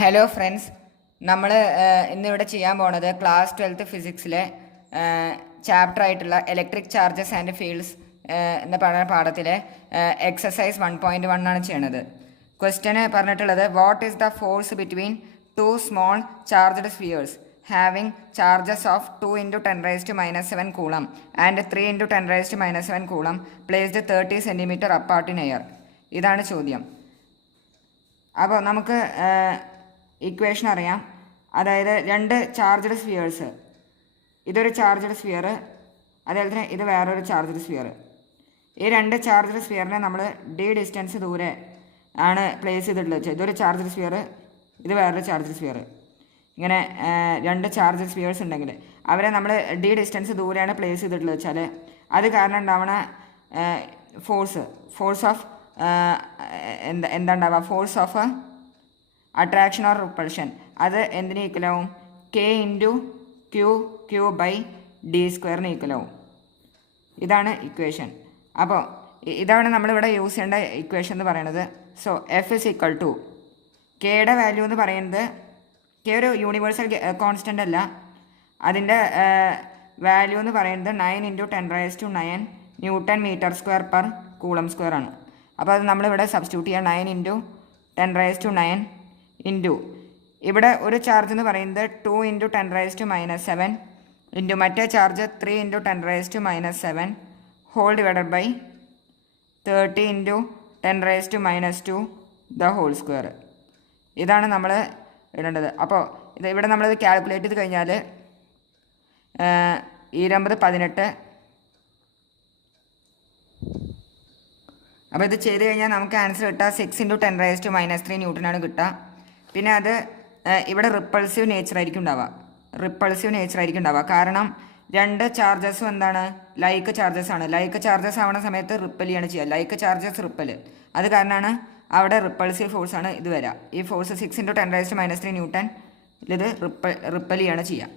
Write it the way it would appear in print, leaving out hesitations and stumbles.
Hello friends, നമ്മൾ ഇന്നിവിടെ ചെയ്യാൻ പോണത് ക്ലാസ് 12th ഫിസിക്സിലെ ചാപ്റ്റർ ആയിട്ടുള്ള ഇലക്ട്രിക് ചാർജസ് ആൻഡ് ഫീൽഡ്സ് എന്ന പാഠത്തിലെ എക്സസൈസ് 1.1 ആണ് ചെയ്യണത്. ക്വസ്റ്റ്യന് പറഞ്ഞിട്ടുള്ളത് what is the force between two small charged spheres having charges of 2 × 10⁻⁻7 coulomb and 3 × 10⁻⁻7 coulomb placed 30 centimetre apart in air. ഇതാണ് ചോദ്യം. അപ്പോൾ നമുക്ക് ഇക്വേഷൻ അറിയാം. അതായത് രണ്ട് ചാർജ്ഡ് സ്ഫിയേഴ്സ്, ഇതൊരു ചാർജ്ഡ് സ്ഫിയർ, അതേപോലെ തന്നെ ഇത് വേറൊരു ചാർജ്ഡ് സ്ഫിയർ. ഈ രണ്ട് ചാർജ്ഡ് സ്ഫിയറിനെ നമ്മൾ ഡി ഡിസ്റ്റൻസ് ദൂരെ ആണ് പ്ലേസ് ചെയ്തിട്ടുള്ളത് വെച്ചാൽ ഇതൊരു ചാർജ്ഡ് സ്ഫിയർ, ഇത് വേറൊരു ചാർജ്ഡ് സ്ഫിയർ. ഇങ്ങനെ രണ്ട് ചാർജ്ഡ് സ്ഫിയേഴ്സ് ഉണ്ടെങ്കിൽ അവരെ നമ്മൾ ഡി ഡിസ്റ്റൻസ് ദൂരെയാണ് പ്ലേസ് ചെയ്തിട്ടുള്ളത് വെച്ചാൽ അത് കാരണം ഉണ്ടാവണ ഫോഴ്സ് ഓഫ് എന്താ ഉണ്ടാവുക, force of attraction or repulsion, അത് എന്തിന് ഈക്വലാവും? K × Q/d² ഈക്വലാവും. ഇതാണ് ഇക്വേഷൻ. അപ്പോൾ ഇതാണ് നമ്മളിവിടെ യൂസ് ചെയ്യേണ്ട ഇക്വേഷൻ എന്ന് പറയുന്നത്. സോ F = കെയുടെ വാല്യൂ എന്ന് പറയുന്നത്, കെ ഒരു യൂണിവേഴ്സൽ കോൺസ്റ്റൻ്റ് അല്ല, അതിൻ്റെ വാല്യൂ എന്ന് പറയുന്നത് 9 × 10⁻⁹ newton metre square per coulomb square ആണ്. അപ്പോൾ അത് നമ്മളിവിടെ സബ്സ്റ്റിറ്റ്യൂട്ട് ചെയ്യുക. 9 × 10⁻⁹ ഇൻറ്റു ഇവിടെ ഒരു ചാർജ് എന്ന് പറയുന്നത് 2 × 10⁻⁻7 ഇൻറ്റു മറ്റേ charge 3 × 10⁻⁻7 whole divided by 30 × 10⁻² the whole square. ഇതാണ് നമ്മൾ ഇടേണ്ടത്. അപ്പോൾ ഇവിടെ നമ്മളിത് കാൽക്കുലേറ്റ് ചെയ്ത് കഴിഞ്ഞാൽ 2018. അപ്പോൾ ഇത് ചെയ്ത് കഴിഞ്ഞാൽ നമുക്ക് ആൻസർ കിട്ടുക 6 × 10⁻³ ന്യൂട്ടനാണ് കിട്ടുക. പിന്നെ അത് ഇവിടെ റിപ്പൾസീവ് നേച്ചർ ആയിരിക്കും ഉണ്ടാവുക. കാരണം രണ്ട് ചാർജസും എന്താണ്, ലൈക്ക് ചാർജസ് ആണ്. ലൈക്ക് ചാർജസ് ആവുന്ന സമയത്ത് റിപ്പൽ ചെയ്യാണ് ചെയ്യുക. ലൈക്ക് ചാർജസ് റിപ്പൽ, അത് കാരണമാണ് അവിടെ റിപ്പൾസീവ് ഫോഴ്സാണ് ഇത് വരിക. ഈ ഫോഴ്സ് 6 × 10⁻³ ന്യൂട്ടൻ ഇത് റിപ്പൽ ചെയ്യാണ് ചെയ്യുക.